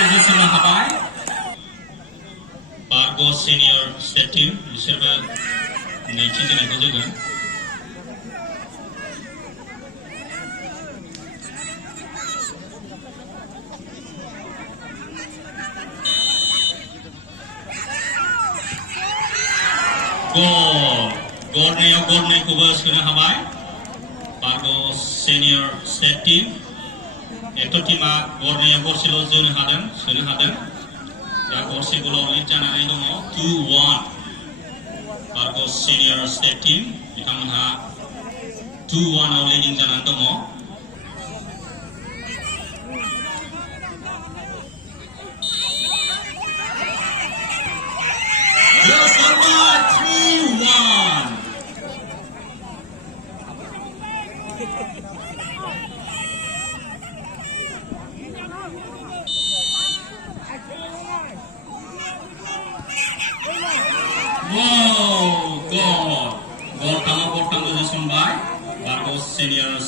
Sejasana Habai, Bargo Senior State Team, Reserve Naichi and Gojagan. Goal naik kubus kena Habai, Bargo Senior State Team. Ekto tima gornya gorsilo zone hadan, da gorsigulo lijana idongo 2-1. Bargo Senior State Team bitamana 2-1 au leading janan dongo. Yes, number 3-1. Wow, goal tamu position by Bargo Senior.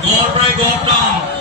Goal by Gautam.